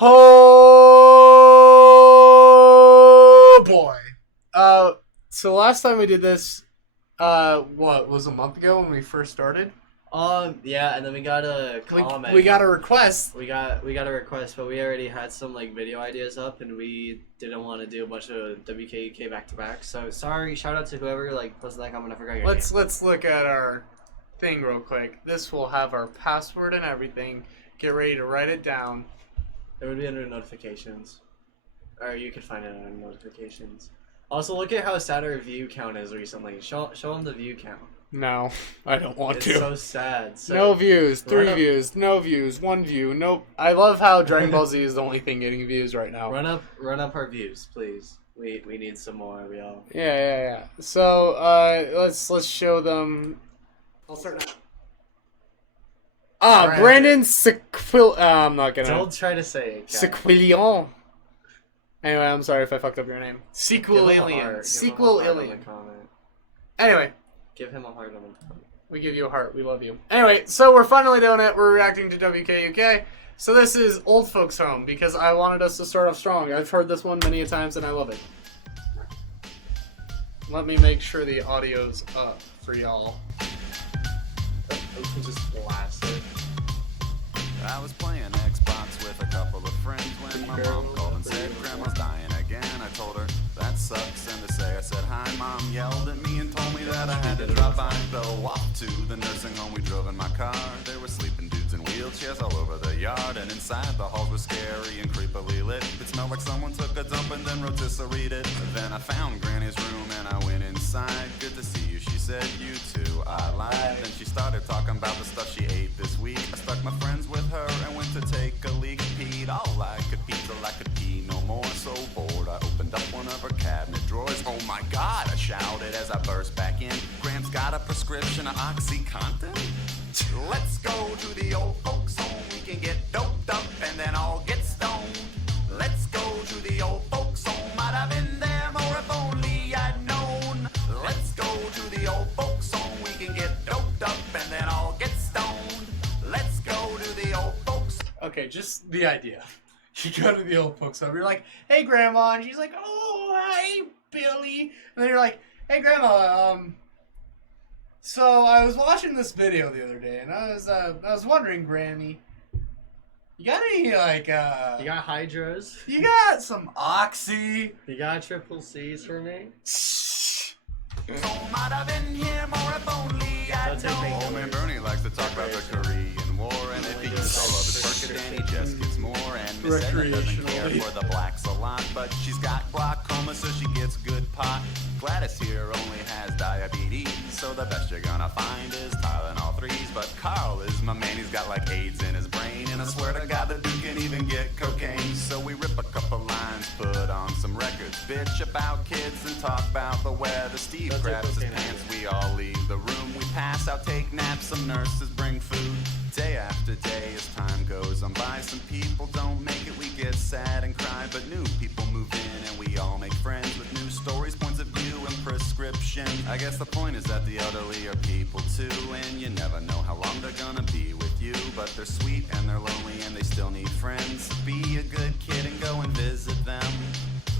Oh boy. So last time we did this, what was a month ago when we first started? Yeah, and then we got a comment. We got a request. We got a request, but we already had some like video ideas up, and we didn't want to do a bunch of WKUK back to back. So sorry. Shout out to whoever like posted that comment. I forgot your name. Let's look at our thing real quick. This will have our password and everything. Get ready to write it down. It would be under notifications, or you could find it under notifications. Also, look at how sad our view count is recently. Show them the view count. No, I don't want to. It's so sad. So no views, 3 views, no views, 1 view, nope. I love how Dragon Ball Z is the only thing getting views right now. Run up our views, please. We need some more. We all. Yeah. So let's show them. I'll start now. Brandon Sequil. I'm not gonna. Don't try to say it. Sequilion. Anyway, I'm sorry if I fucked up your name. Sequel Alien. Sequel Alien. Anyway. Give him a heart on the comment. We give you a heart. We love you. Anyway, so we're finally doing it. We're reacting to WKUK. So this is Old Folks Home because I wanted us to start off strong. I've heard this one many a times and I love it. Let me make sure the audio's up for y'all. We can just blast it. I was playing Xbox with a couple of friends when my mom called and said Grandma's dying again. I told her that sucks, and to say I said hi, Mom yelled at me and told me that I had to drop by. Though walk to the nursing home we drove in my car. There were sleeping dudes in wheelchairs all over the yard, and inside the halls were scary and creepily lit. It smelled like someone took a dump and then rotisseried it. Then I found Granny's room and I went inside. Good to see you, she said. You too, I lied. Then she started talking about the stuff she ate this week. I stuck my friends with her and went to take a leak. Peed all I could pee till I could pee no more. So bored, I opened up one of her cabinet drawers. Oh my God, I shouted as I burst back in. Graham's got a prescription of OxyContin. Let's go to the old folks home. We can get doped up and then all get stoned. Let's go to the old folks home. I'd have been there more if only I'd known. Let's go to the old folks home. We can get doped up and then all get stoned. Let's go to the old folks. Okay, just the idea. You go to the old folks home. You're like, hey, Grandma. And she's like, oh, hi, Billy. And then you're like, hey, Grandma, so I was watching this video the other day, and I was wondering, Grammy, you got any, like, You got hydros? you got some Oxy? You got triple C's for me? Might have been here more if only I'd known. Old man Bernie likes to talk about the Korean War, and if he gets all of his perk, then he just gets more. And Miss Edna doesn't care for the blacks a lot, but she's got glaucoma, so she gets good pot. Gladys here only has diabetes, so the best you're gonna find is Tylenol 3s. But Carl is my man, he's got like AIDS in his brain, and I swear to God the dude can even get cocaine. So we rip a couple lines, put on some records, bitch about kids and talk about the weather. Steve grabs his pants, we all leave the room. We pass out, take naps, some nurses bring food. Day after day as time goes on by, some people don't make it, we get sad and cry. But new people move in and we all make friends with new stories, points of view and prescription. I guess the point is that the elderly are people too, and you never know how long they're gonna be with you. But they're sweet and they're lonely and they still need friends. So be a good kid and go and visit them.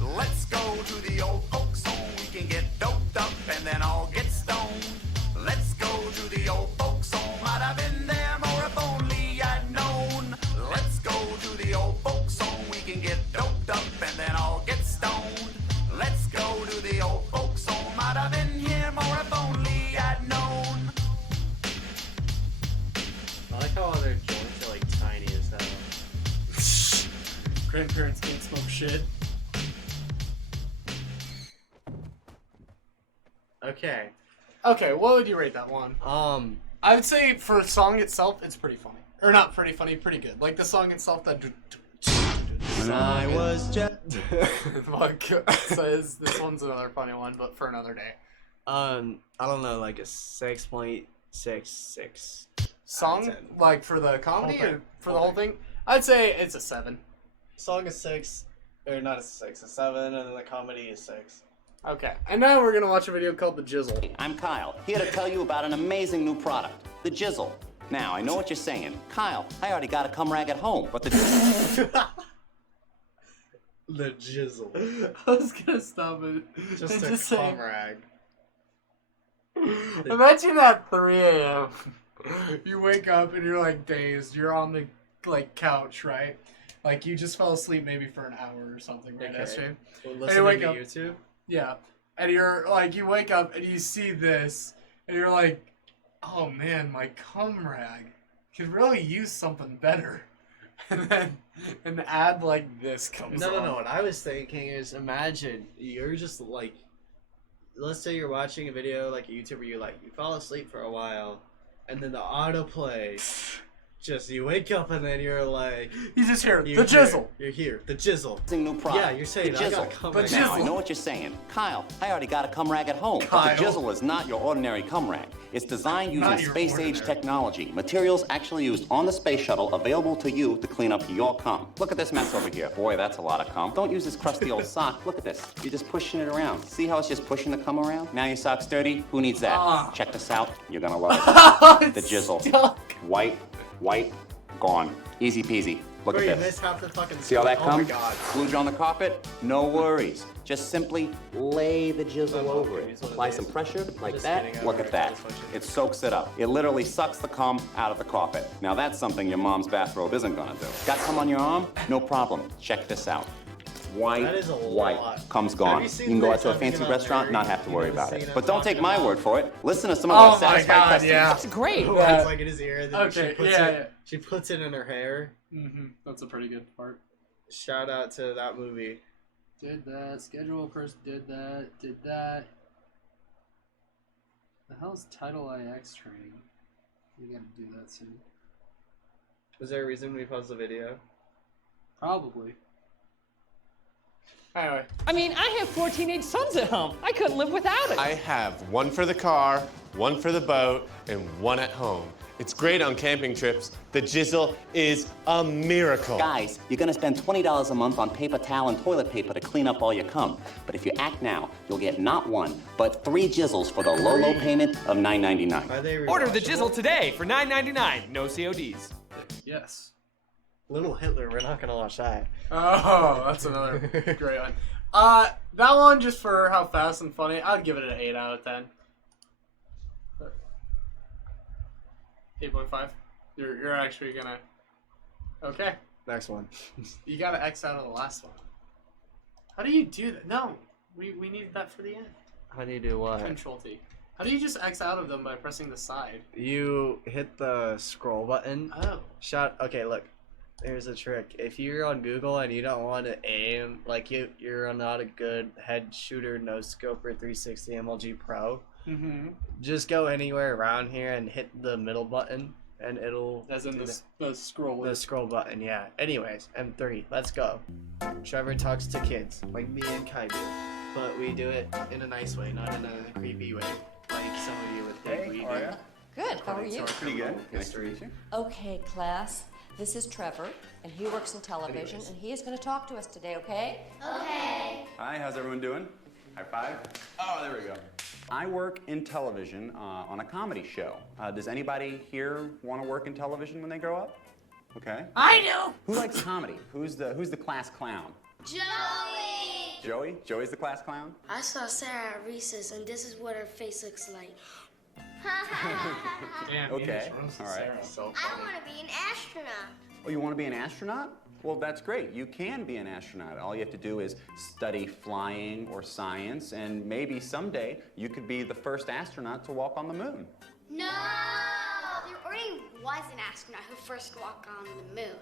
Let's go to the old folks home. We can get doped up and then all get stoned. Let's go to the old folks home. I'd have been there more if only I'd known. Let's go to the old folks home. We can get doped up and then all get stoned. Let's go to the old folks home. I'd have been here more if only I'd known. I like how all their joints are like tiny as hell. Grandparents can't smoke shit. Okay. Okay, what would you rate that one? I would say for a song itself, it's pretty funny. Or not pretty funny, pretty good. Like the song itself, that... I was just... says this one's another funny one, but for another day. I don't know, like a 6.66. Song? Like for the comedy or for the whole thing? I'd say it's a 7. Song is 6, or not a 6, a 7, and then the comedy is 6. Okay, and now we're gonna watch a video called The Jizzle. I'm Kyle, here to tell you about an amazing new product, the Jizzle. Now, I know what you're saying. Kyle, I already got a cum rag at home, but the The jizzle. I was gonna stop it. Just and a say- cum rag. Imagine at 3 a.m. You wake up and you're like dazed. You're on the like couch, right? Like you just fell asleep maybe for an hour or something, right, Okay. SJ? Well, you listening wake to up- YouTube. Yeah. And you're like, you wake up and you see this, and you're like, oh man, my cum rag could really use something better. And then an ad like this comes No. on. What I was thinking is, imagine you're just like, let's say you're watching a video like a YouTuber, you fall asleep for a while, and then the autoplay, just you wake up and then you're like, You just hear you're the jizzle. You're here, the jizzle. New product. Yeah, you're saying the I got jizzle. cum The rag. Now I jizzle. know what you're saying. Kyle, I already got a cum rag at home. Kyle. But the jizzle is not your ordinary cum rag. It's designed Not using your space-age ordinary. technology. Materials actually used on the space shuttle available to you to clean up your cum. Look at this mess over here. Boy, that's a lot of cum. Don't use this crusty old sock. Look at this. You're just pushing it around. See how it's just pushing the cum around? Now your sock's dirty. Who needs that? Ah. Check this out. You're gonna love it. The jizzle. Stuck. White, gone. Easy peasy. Look Bro, you at this. missed half the fucking See all that Oh my cum? god. Splooge on the carpet? No worries. Just simply lay the jizzle over it. Use one of Apply these. some pressure like Just that. kidding, I Look don't at that. like this function. It soaks it up. It literally sucks the cum out of the carpet. Now that's something your mom's bathrobe isn't gonna do. Got cum on your arm? No problem. Check this out. White, That is a white. lot. Cum's Have gone. you You seen can go this? out to a I'm thinking fancy about restaurant, Mary. not have to worry You know about the it. scene But I'm don't take talking my about? word for it. Listen to some of Oh our my satisfied God, customers. yeah. That's great. Yeah. It's like in his ear. Then Okay, she puts yeah, it. yeah. She puts it in her hair. Mm-hmm. That's a pretty good part. Shout out to that movie. Did that. Schedule person did that. Did that. The hell's Title IX training? We gotta do that soon. Was there a reason we paused the video? Probably. Anyway. I mean, I have 4 teenage sons at home. I couldn't live without it. I have one for the car, one for the boat, and one at home. It's great on camping trips. The jizzle is a miracle. Guys, you're gonna spend $20 a month on paper towel and toilet paper to clean up all your cum. But if you act now, you'll get not one, but 3 jizzles for the low payment of $9.99. Are they Order the rewatchable? jizzle today for $9.99. No CODs. Yes. Little Hitler. We're not gonna watch that. Oh, that's another great one. That one, just for how fast and funny, I'd give it an 8 out of 10. 8.5. You're actually gonna. Okay. Next one. You gotta X out of the last one. How do you do that? No, we need that for the end. How do you do what? Control T. How do you just X out of them by pressing the side? You hit the scroll button. Oh. Okay, look. Here's a trick. If you're on Google and you don't want to aim, like you're not a good head shooter, no scoper 360 MLG Pro, Mm-hmm. just go anywhere around here and hit the middle button, and it'll. As in do the scroll. the scroll button, yeah. Anyways, M3, let's go. Trevor talks to kids, like me and Kai do, but we do it in a nice way, not in a creepy way, like some of you would think we do. Good, how are you? Pretty good. Nice to meet you. Okay, class, this is Trevor, and he works in television, and he is going to talk to us today, okay? Hi, how's everyone doing? High five. Oh, there we go. I work in television on a comedy show. Does anybody here want to work in television when they grow up? Okay. I do! Who likes comedy? Who's the class clown? Joey! Joey? Joey's the class clown? I saw Sarah at recess, and this is what her face looks like. Yeah, Okay, all right. I want to be an astronaut. Oh, you want to be an astronaut? Well, that's great. You can be an astronaut. All you have to do is study flying or science, and maybe someday you could be the first astronaut to walk on the moon. No! There already was an astronaut who first walked on the moon.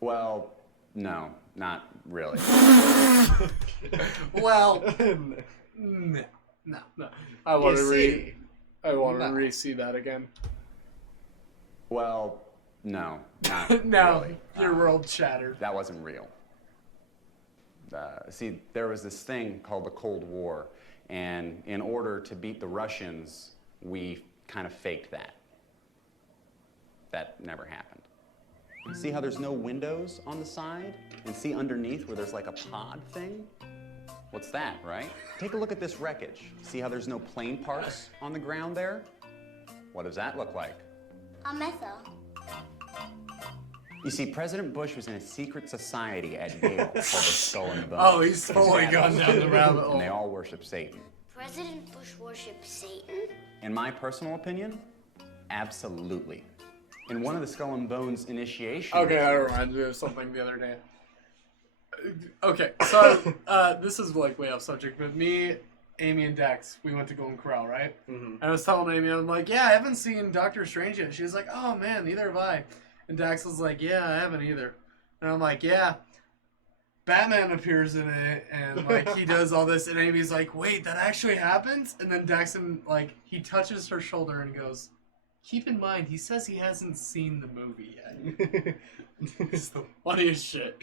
Well, no, not really. Well, no. I want to re-see that again. Well, no, not No, really. your world shattered. That wasn't real. See, there was this thing called the Cold War, and in order to beat the Russians, we kind of faked that. That never happened. See how there's no windows on the side? And see underneath where there's like a pod thing? What's that, right? Take a look at this wreckage. See how there's no plane parts on the ground there? What does that look like? A missile. You see, President Bush was in a secret society at Yale called the Skull and Bones. Oh, he's fully gone down the rabbit hole. And they all worship Satan. President Bush worshipped Satan? In my personal opinion, absolutely. In one of the Skull and Bones initiation. Okay, that reminds me of something the other day. Okay, so this is like way off subject, but me, Amy, and Dex, we went to Golden Corral, right? Mm-hmm. I was telling Amy, I'm like, yeah, I haven't seen Doctor Strange yet. She was like, oh man, neither have I. And Dax was like, yeah, I haven't either. And I'm like, yeah. Batman appears in it, and like he does all this, and Amy's like, wait, that actually happens? And then Daxon, like, he touches her shoulder and goes, keep in mind, he says he hasn't seen the movie yet. It's the funniest shit.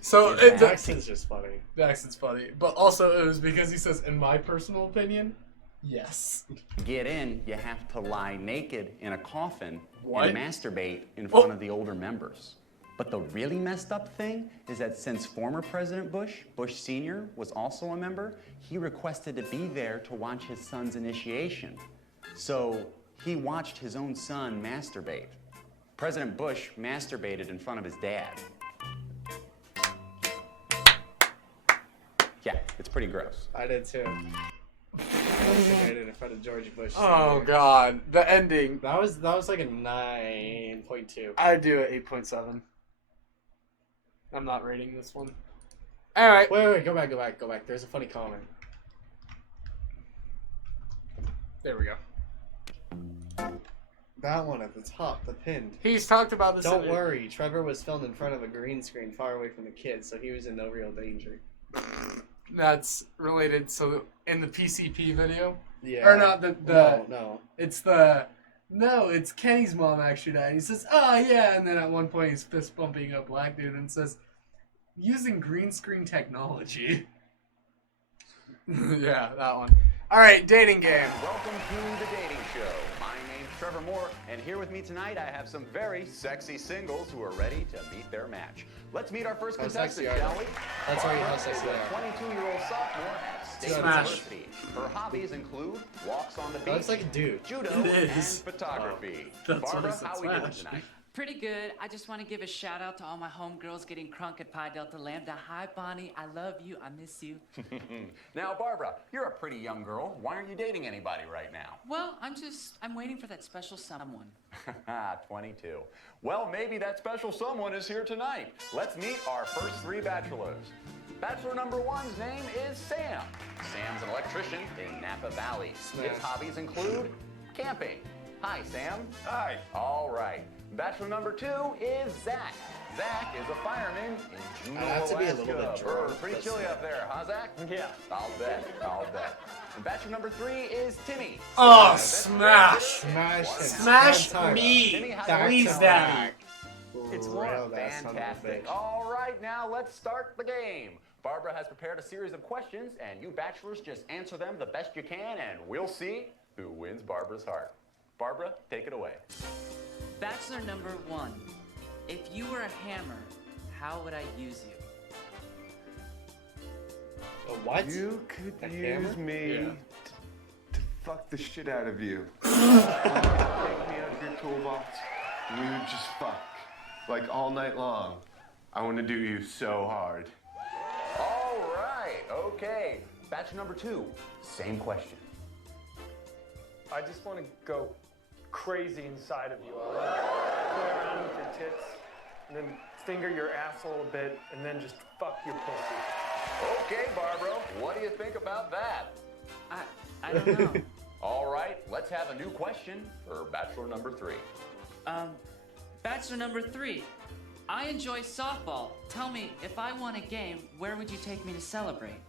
So Daxon's just funny. Daxon's funny, but also it was because he says, in my personal opinion, yes. To get in, you have to lie naked in a coffin What? and masturbate in front of the older members. But the really messed up thing is that since former President Bush, Bush Sr., was also a member, he requested to be there to watch his son's initiation. So he watched his own son masturbate. President Bush masturbated in front of his dad. Yeah, it's pretty gross. I did too. Masturbated in front of George Bush. Oh Sr. god, the ending. That was like a 9.2. I do it 8.7. I'm not rating this one. All right. Wait, go back. There's a funny comment. There we go. That one at the top, the pinned. He's talked about this. Don't worry, Trevor was filmed in front of a green screen far away from the kids, so he was in no real danger. That's related. So in the PCP video, Yeah. or not the no. It's Kenny's mom actually died. He says, "Oh yeah," and then at one point he's fist bumping a black dude and says, "Using green screen technology." Yeah, that one. All right, dating game. Welcome to the dating show. My name's Trevor Moore, and here with me tonight I have some very sexy singles who are ready to meet their match. Let's meet our first contestant, shall we? That's already how sexy they are. 22-year-old sophomore at State Smash. University. Her hobbies include walks on the beach, Looks like a dude. judo, It and is. photography. That's why I Barbara, said how are we doing Smash. tonight? Pretty good. I just want to give a shout out to all my homegirls getting crunk at Pi Delta Lambda. Hi, Bonnie. I love you. I miss you. Now, Barbara, you're a pretty young girl. Why aren't you dating anybody right now? Well, I'm waiting for that special someone. 22. Well, maybe that special someone is here tonight. Let's meet our first three bachelors. Bachelor number one's name is Sam. Sam's an electrician in Napa Valley. His hobbies include camping. Hi, Sam. Hi. All right. Bachelor number two is Zach. Zach is a fireman in Juneau, I have to be a Alaska. little bit drunk. Pretty chilly up there, huh, Zach? Yeah. I'll bet. And bachelor number three is Timmy. Oh, smash! Smash him. Me, Timmy, how Back please, to Daddy. It's Rail that son of a fantastic. bitch. All right, now let's start the game. Barbara has prepared a series of questions, and you bachelors just answer them the best you can, and we'll see who wins Barbara's heart. Barbara, take it away. Bachelor number one. If you were a hammer, how would I use you? A what? You could A use hammer? me Yeah. to fuck the shit out of you. Take me out of your toolbox, and we would just fuck. Like all night long. I want to do you so hard. All right, okay. Bachelor number two, same question. I just want to go crazy inside of you. I want to play around with your tits, and then finger your ass a little bit, and then just fuck your pussy. Okay, Barbara, what do you think about that? I don't know. All right, let's have a new question for Bachelor number three. Bachelor number three. I enjoy softball. Tell me, if I won a game, where would you take me to celebrate?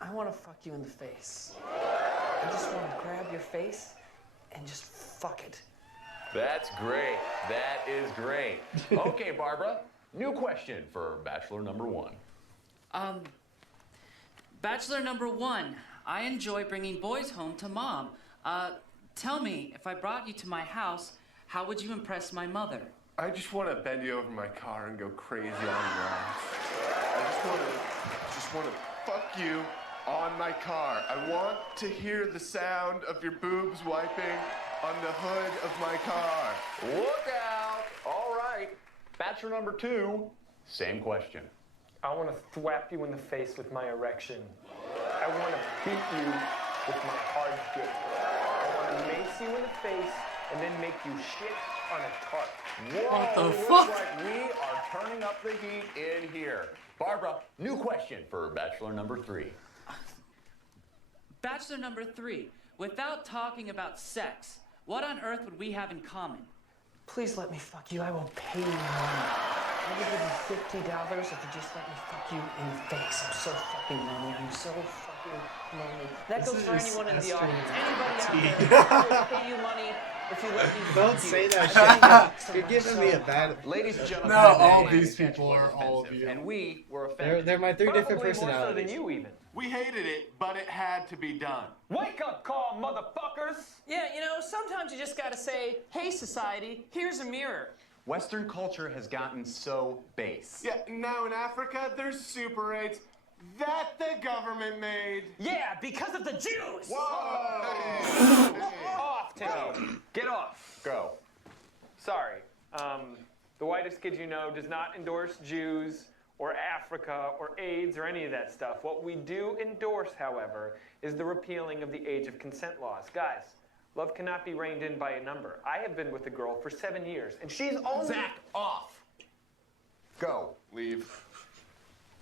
I want to fuck you in the face. I just want to grab your face and just fuck it. That's great. That is great. Okay, Barbara, new question for Bachelor number one. Bachelor number one. I enjoy bringing boys home to mom. Tell me, if I brought you to my house, how would you impress my mother? I just want to bend you over my car and go crazy on your ass. I just want to fuck you on my car. I want to hear the sound of your boobs wiping on the hood of my car. Look out! All right, Bachelor number 2, same question. I want to thwap you in the face with my erection. I want to beat you with my hard dick. I want to mace you in the face and then make you shit on a tarp. Whoa, What the looks fuck? like we are turning up the heat in here. Barbara, new question for Bachelor number 3. Bachelor number 3, without talking about sex, what on earth would we have in common? Please let me fuck you. I will pay you money. I will give you $50 if you just let me fuck you in the face. I'm so fucking lonely. I'm so fucking lonely. That goes for anyone in the audience. Anybody out there, I will pay you money if you let me fuck you. Don't say that shit. You're giving me a bad. Ladies and gentlemen, No, all today, these people are all of offensive, you. And we were offended. They're my 3 different Probably more so personalities. than you even. We hated it, but it had to be done. Wake up call, motherfuckers! Yeah, you know, sometimes you just gotta say, hey, society, here's a mirror. Western culture has gotten so base. Yeah, now in Africa, there's Super 8s that the government made. Yeah, because of the Jews! Whoa! Off, Timmy. Get off. Go. Sorry. The Whitest Kid You Know does not endorse Jews or Africa or AIDS or any of that stuff. What we do endorse, however, is the repealing of the age of consent laws. Guys, love cannot be reined in by a number. I have been with a girl for 7 years, and she's only... Zach, off. Go. Leave.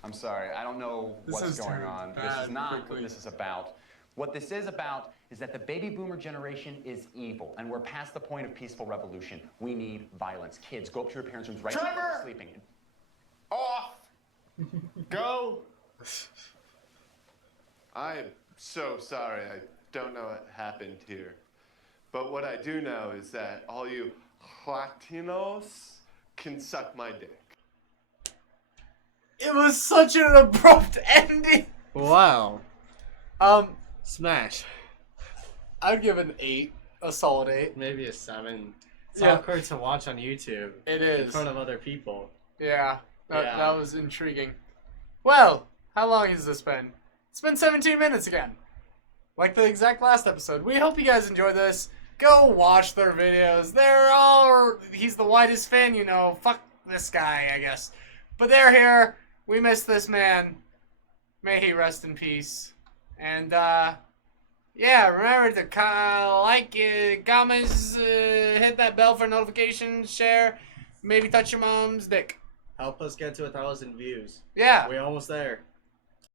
I'm sorry, I don't know This what's is going turned on. This bad is not quickly. what this is about. What this is about is that the baby boomer generation is evil, and we're past the point of peaceful revolution. We need violence. Kids, go up to your parents' rooms right now. Trevor! They're sleeping. Off! Go! I am so sorry. I don't know what happened here. But what I do know is that all you Latinos can suck my dick. It was such an abrupt ending. Wow. Smash. I'd give an 8, a solid 8. Maybe a 7. It's Yeah. awkward to watch on YouTube. It In is. front of other people. Yeah, that Yeah. was intriguing. Well, how long has this been? It's been 17 minutes again. Like the exact last episode. We hope you guys enjoyed this. Go watch their videos. He's the Whitest fan, you know. Fuck this guy, I guess. But they're here. We miss this man. May he rest in peace. And, yeah, remember to like, comments, hit that bell for notifications, share, maybe touch your mom's dick. Help us get to 1,000 views. Yeah. We're almost there.